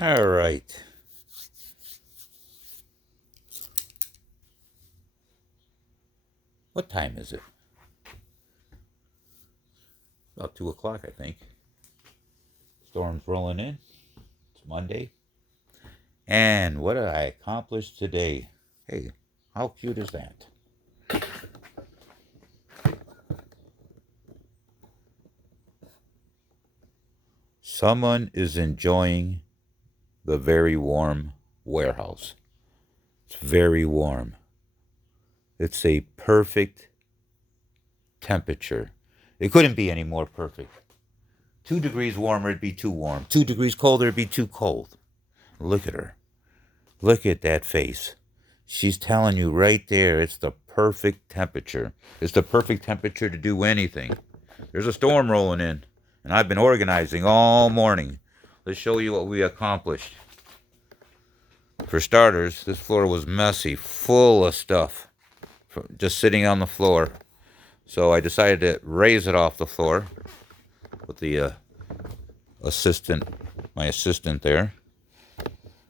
All right. What time is it? About 2 o'clock, I think. Storm's rolling in. It's Monday. And what did I accomplish today? Hey, how cute is that? Someone is enjoying the very warm warehouse. It's very warm. It's a perfect temperature. It couldn't be any more perfect. 2 degrees warmer, it'd be too warm. 2 degrees colder, it'd be too cold. Look at her. Look at that face. She's telling you right there it's the perfect temperature. It's the perfect temperature to do anything. There's a storm rolling in, and I've been organizing all morning. Let's show you what we accomplished. For starters, this floor was messy, full of stuff, just sitting on the floor. So I decided to raise it off the floor with the my assistant there.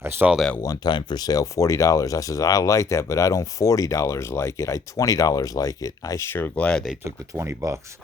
I saw that one time for sale, $40. I says, I like that, but I don't $40 like it. I $20 like it. I sure glad they took the $20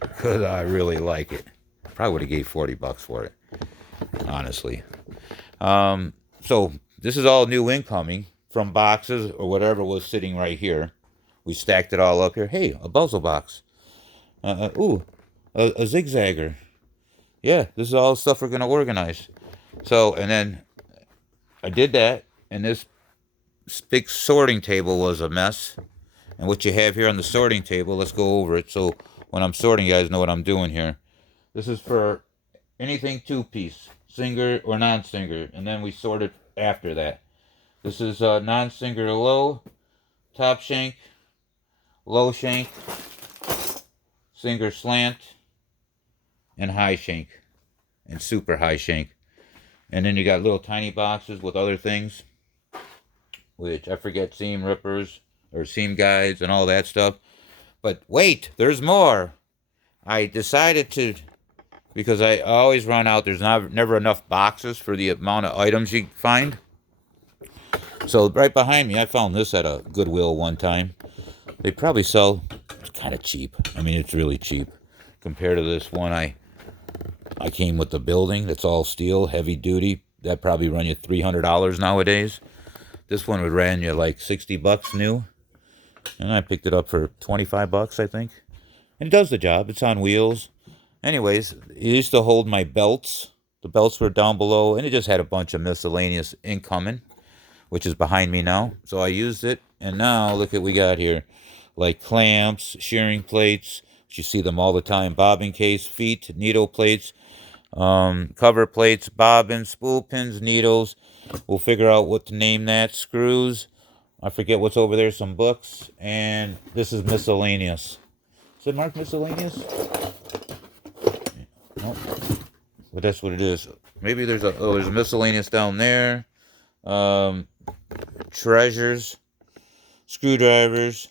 because I really like it. Probably would have gave $40 for it, honestly. So this is all new incoming from boxes or whatever was sitting right here. We stacked it all up here. Hey, a puzzle box. A zigzagger. Yeah, this is all the stuff we're going to organize. So, and then I did that, and this big sorting table was a mess. And what you have here on the sorting table, let's go over it. So when I'm sorting, you guys know what I'm doing here. This is for anything two-piece, Singer or non-Singer, and then we sort it after that. This is non-Singer low, top shank, low shank, Singer slant, and high shank, and super high shank. And then you got little tiny boxes with other things, which I forget, seam rippers or seam guides and all that stuff. But wait, there's more. I decided to, because I always run out, there's never enough boxes for the amount of items you find. So right behind me, I found this at a Goodwill one time. They probably sell, it's kind of cheap. I mean, it's really cheap compared to this one. I came with the building that's all steel, heavy duty. That probably run you $300 nowadays. This one would run you like $60 new. And I picked it up for $25, I think. And it does the job. It's on wheels. Anyways, it used to hold my belts. The belts were down below, and it just had a bunch of miscellaneous incoming, which is behind me now. So I used it, and now look at what we got here. Like clamps, shearing plates. You see them all the time. Bobbin case, feet, needle plates, cover plates, bobbins, spool pins, needles. We'll figure out what to name that. Screws. I forget what's over there. Some books. And this is miscellaneous. Is it marked miscellaneous? Nope. But that's what it is. Maybe there's a miscellaneous down there. Treasures. Screwdrivers.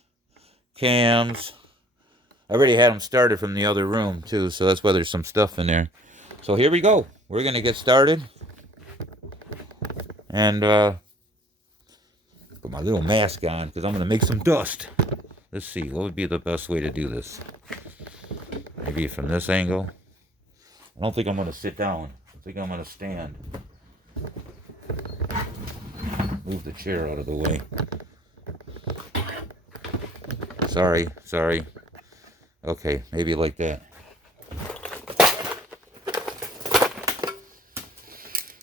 Cams. I already had them started from the other room too, so that's why there's some stuff in there. So here we go. We're going to get started. And put my little mask on because I'm going to make some dust. Let's see, what would be the best way to do this? Maybe from this angle. I don't think I'm going to sit down. I think I'm going to stand. Move the chair out of the way. Sorry. Okay, maybe like that.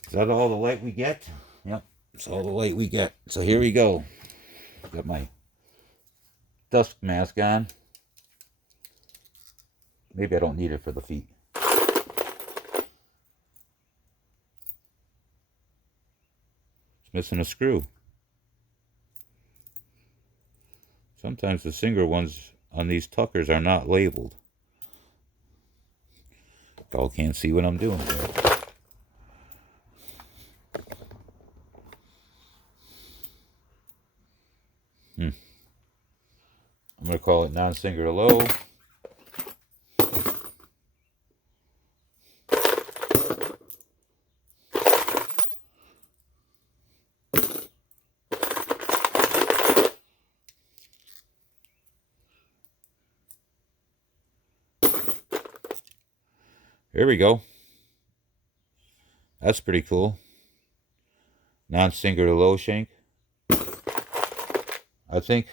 Is that all the light we get? Yep, that's all the light we get. So here we go. Got my dust mask on. Maybe I don't need it for the feet. It's missing a screw. Sometimes the Singer ones on these Tuckers are not labeled. Y'all can't see what I'm doing here. I'm going to call it non-Singer low. Here we go. That's pretty cool. Non-sinker to low shank. I think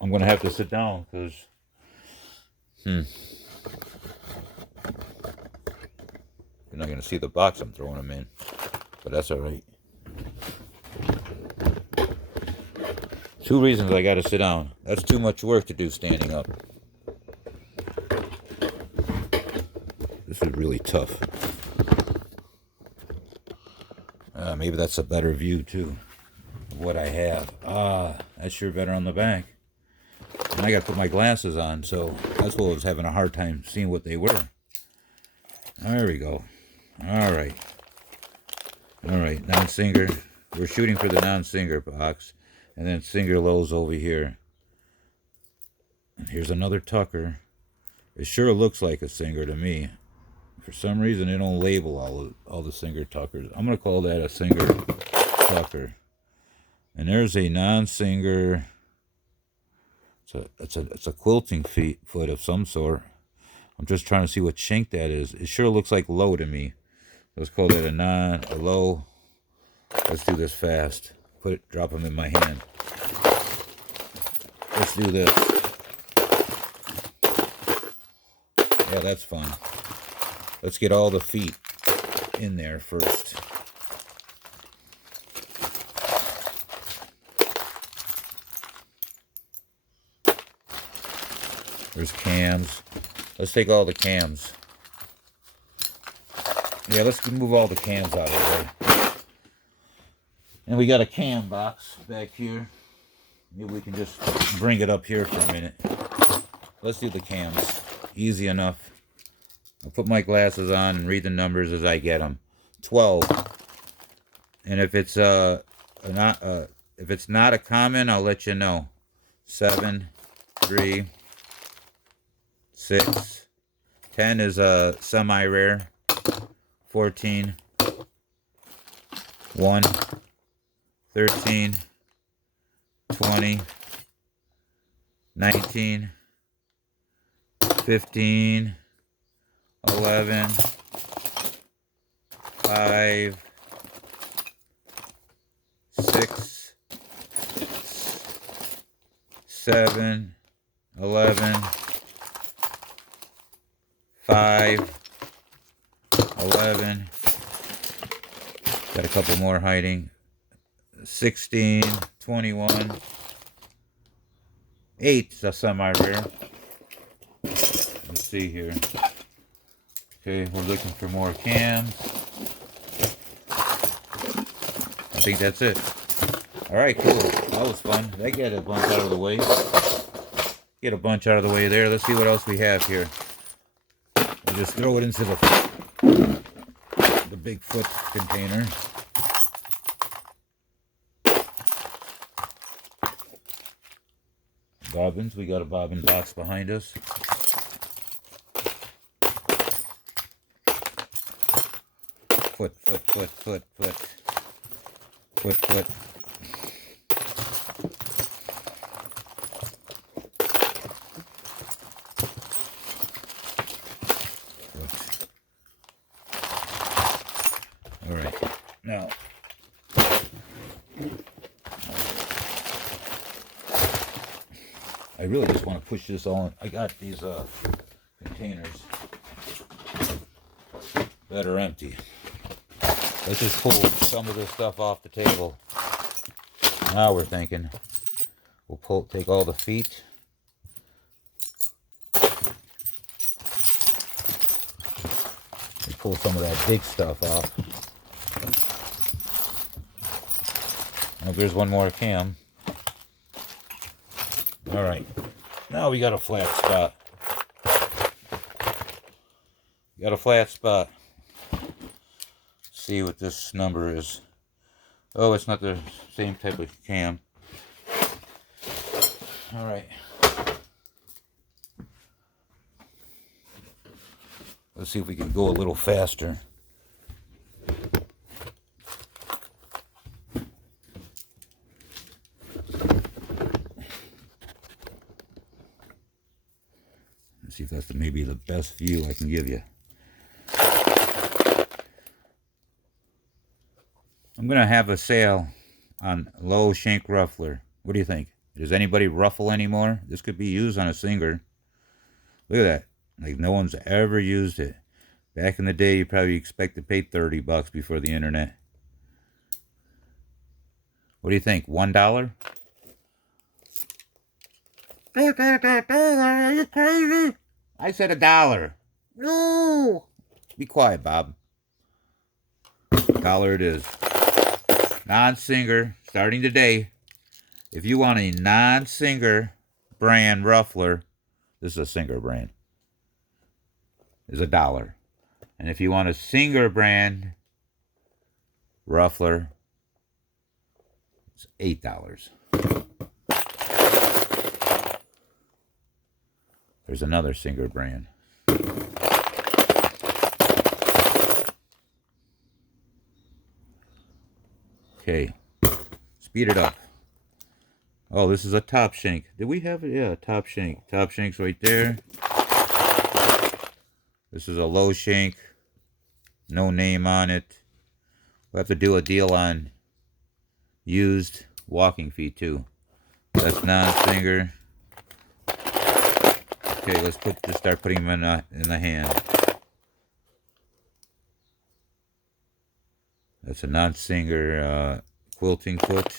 I'm going to have to sit down because you're not going to see the box I'm throwing them in. But that's all right. 2 reasons I got to sit down. That's too much work to do standing up. This is really tough. Maybe that's a better view too of what I have. That's sure better on the back. And I got to put my glasses on, so that's what I was having a hard time seeing what they were. There we go. All right, non-singer. We're shooting for the non-singer box, and then singer lows over here. And here's another tucker. It sure looks like a singer to me. For some reason, they don't label all the singer tuckers. I'm gonna call that a singer tucker. And there's a non-singer. It's a quilting foot of some sort. I'm just trying to see what shank that is. It sure looks like low to me. Let's call that a low. Let's do this fast. Drop them in my hand. Let's do this. Yeah, that's fun. Let's get all the feet in there first. There's cams. Let's take all the cams. Yeah, let's move all the cams out of the way. And we got a cam box back here. Maybe we can just bring it up here for a minute. Let's do the cams. Easy enough. I'll put my glasses on and read the numbers as I get them. 12. And if it's not a common, I'll let you know. 7, 3, 6. 10 is a semi-rare. 14. 1. 13. 20. 19. 15. 11. 5. 6. 7. 11. 5. 11. Got a couple more hiding. 16. 21. 8 is a semi-rare. Let's see here. Okay, we're looking for more cams. I think that's it. Alright, cool. That was fun. That got a bunch out of the way. Get a bunch out of the way there. Let's see what else we have here. We'll just throw it into the big foot container. Bobbins. We got a bobbin box behind us. Foot. All right. Now, I really just want to push this all in. I got these containers that are empty. Let's just pull some of this stuff off the table. Now we're thinking. We'll take all the feet. And pull some of that big stuff off. Oh, there's one more cam. Alright. Now we got a flat spot. Got a flat spot. See what this number is. Oh, it's not the same type of cam. All right. Let's see if we can go a little faster. Let's see if that's maybe the best view I can give you. I'm going to have a sale on low shank ruffler. What do you think? Does anybody ruffle anymore? This could be used on a Singer. Look at that. Like no one's ever used it. Back in the day, you probably expect to pay 30 bucks before the internet. What do you think? $1? Are you crazy? I said $1. No. Be quiet, Bob. $1 it is. Non-Singer, starting today. If you want a non-Singer brand ruffler, this is a Singer brand, is $1. And if you want a Singer brand ruffler, it's $8. There's another Singer brand. Okay, speed it up. Oh, this is a top shank. Did we have it? Yeah, top shank. Top shank's right there. This is a low shank. No name on it. We'll have to do a deal on used walking feet too. That's non-Singer. Okay, let's just start putting them in the hand. That's a non-Singer quilting foot.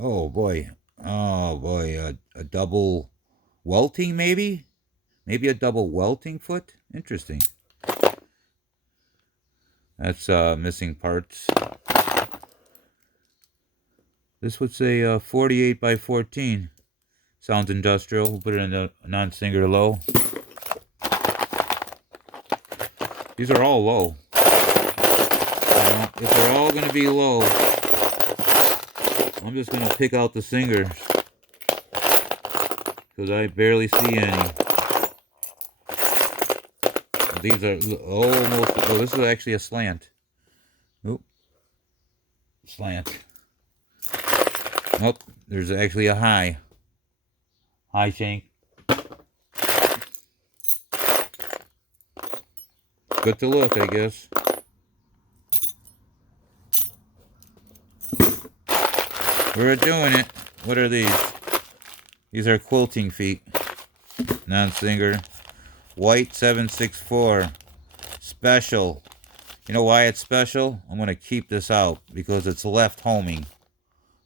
Oh boy, a double welting maybe? Maybe a double welting foot? Interesting. That's missing parts. This would say 48 by 14. Sounds industrial. We'll put it in a non-Singer low. These are all low. If they're all going to be low, I'm just going to pick out the Singers, because I barely see any. These are almost... Oh, this is actually a slant. Oop. Slant. Nope. There's actually a high. High shank. Good to look, I guess. We're doing it. What are these? These are quilting feet. Non-Singer. White 764. Special. You know why it's special? I'm going to keep this out because it's left homing.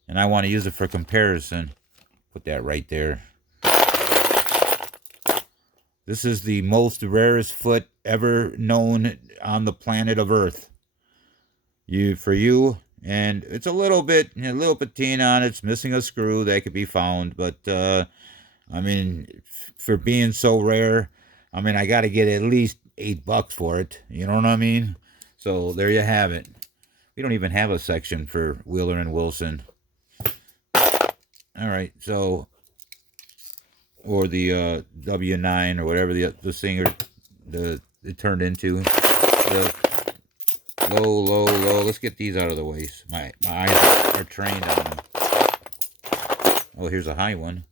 And I want to use it for comparison. Put that right there. This is the most rarest foot ever known on the planet of Earth. For you, and it's a little patina on it. It's missing a screw that could be found, but I mean, for being so rare, I mean, I got to get at least $8 for it. You know what I mean? So there you have it. We don't even have a section for Wheeler and Wilson. All right, so, or the W9 or whatever the Singer it turned into. The low. Let's get these out of the way. My eyes are trained on them. Oh, here's a high one.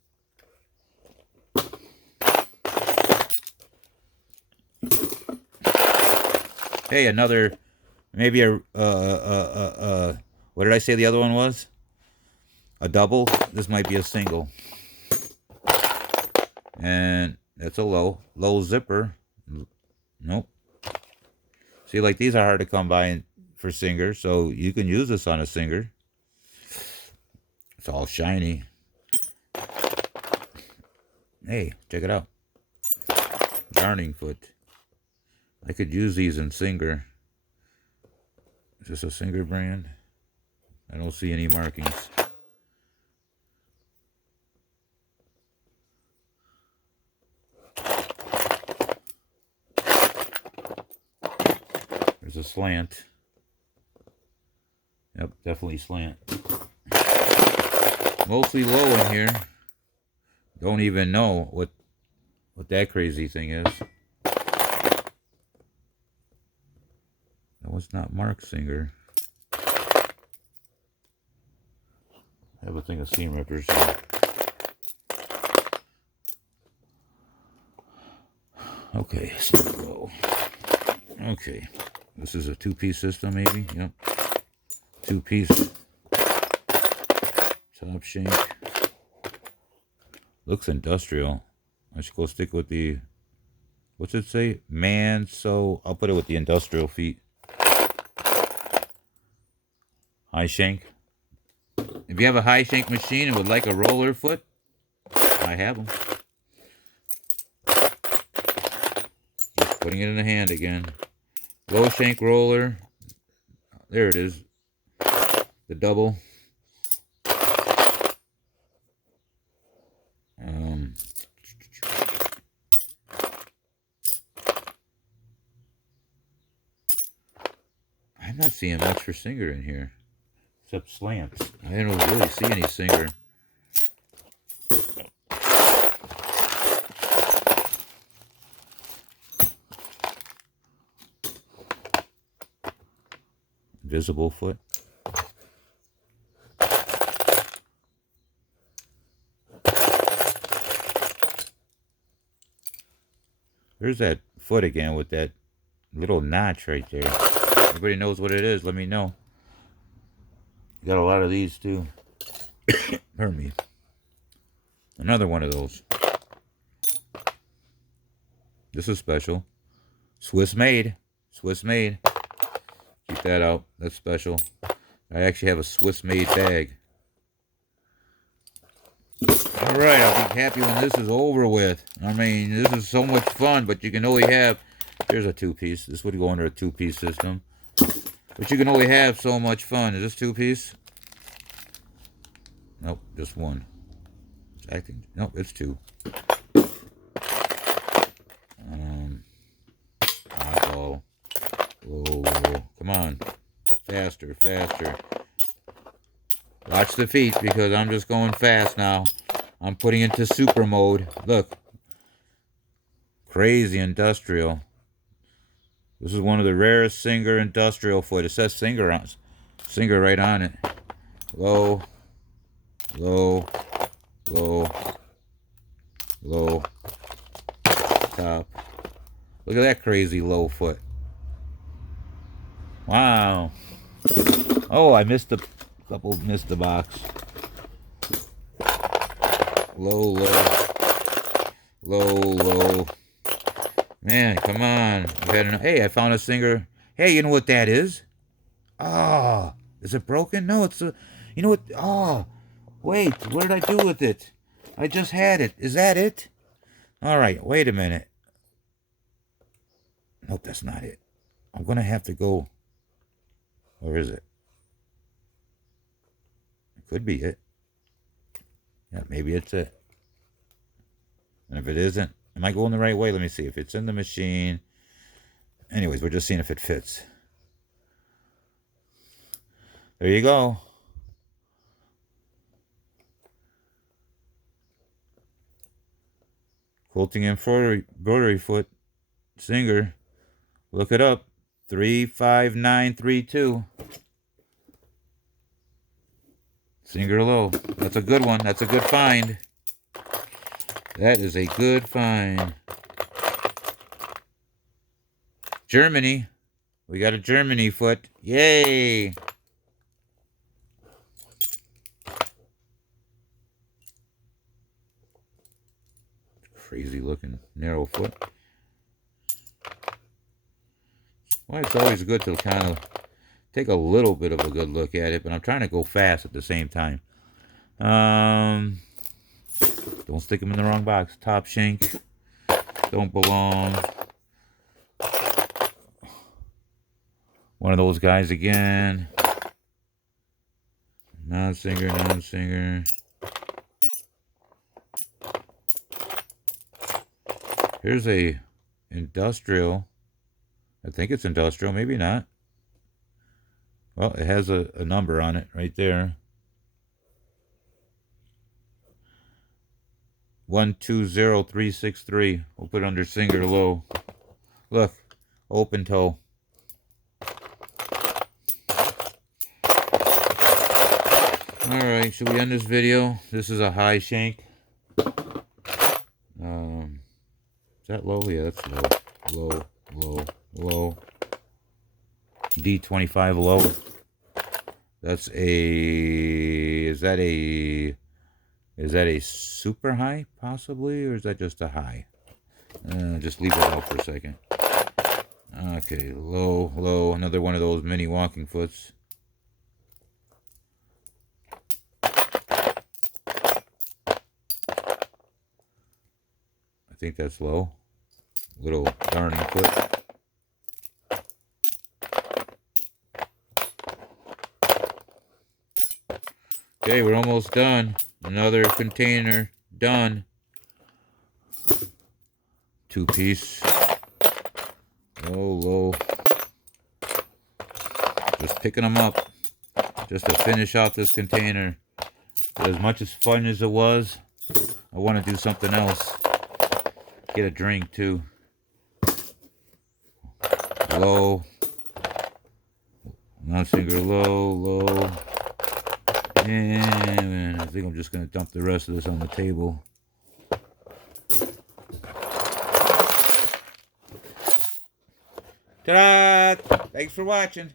Hey, another, maybe what did I say the other one was? A double. This might be a single. And that's a low zipper. Nope. See, like these are hard to come by for Singer, so you can use this on a Singer. It's all shiny. Hey, check it out. Darning foot. I could use these in Singer. Is this a Singer brand? I don't see any markings. There's a slant. Yep, definitely slant. Mostly low in here. Don't even know what that crazy thing is. That it's not Mark Singer. I have a thing of seam rippers here. Okay, so okay. This is a two-piece system, maybe? Yep. Two-piece top shank. Looks industrial. I should go stick with the, what's it say? Man, so I'll put it with the industrial feet. High shank. If you have a high shank machine and would like a roller foot, I have them. Just putting it in the hand again. Low shank roller. There it is. The double. I'm not seeing much for Singer in here. Except slants. I don't really see any Singer. Visible foot. There's that foot again with that little notch right there. Everybody knows what it is. Let me know. Got a lot of these too. Pardon me. Another one of those. This is special. Swiss made. Swiss made. Keep that out. That's special. I actually have a Swiss made bag. Alright, I'll be happy when this is over with. I mean, this is so much fun, but you can only have... Here's a two-piece. This would go under a two-piece system. But you can only have so much fun. Is this two-piece? Nope, just one. It's acting... Nope, it's two. Oddball. Whoa, whoa. Come on. Faster, faster. Watch the feet, because I'm just going fast now. I'm putting into super mode. Look. Crazy industrial. This is one of the rarest Singer industrial foot. It says Singer right on it. Low. Low. Low. Low. Top. Look at that crazy low foot. Wow. Oh, I missed a couple, missed the box. Low, low. Low, low. Man, come on. Hey, I found a Singer. Hey, you know what that is? Ah, is it broken? No, it's a... You know what? Ah, wait. What did I do with it? I just had it. Is that it? All right, wait a minute. Nope, that's not it. I'm going to have to go... Where is it? It could be it. Yeah, maybe it's it. And if it isn't, am I going the right way? Let me see. If it's in the machine. Anyways, we're just seeing if it fits. There you go. Quilting embroidery foot. Singer. Look it up. 35932. Singer low. That's a good one. That's a good find. That is a good find. Germany. We got a Germany foot. Yay! Crazy looking narrow foot. Well, it's always good to kind of take a little bit of a good look at it, but I'm trying to go fast at the same time. Don't stick them in the wrong box. Top shank. Don't belong. One of those guys again. Non-Singer, non-Singer. Here's a industrial. I think it's industrial, maybe not. Well, it has a number on it right there. 120363. We'll put it under Singer low. Look, open toe. Alright, should we end this video? This is a high shank. Is that low? Yeah, that's low. Low, low, low. D25 low. That's a... Is that a super high, possibly? Or is that just a high? Just leave it out for a second. Okay, low, low. Another one of those mini walking foots. I think that's low. Little darning foot. Okay, we're almost done. Another container done. 2-piece. Low, low. Just picking them up. Just to finish out this container. But as much as fun as it was, I want to do something else. Get a drink too. Low. Non-finger low, low. And I think I'm just going to dump the rest of this on the table. Ta-da! Thanks for watching.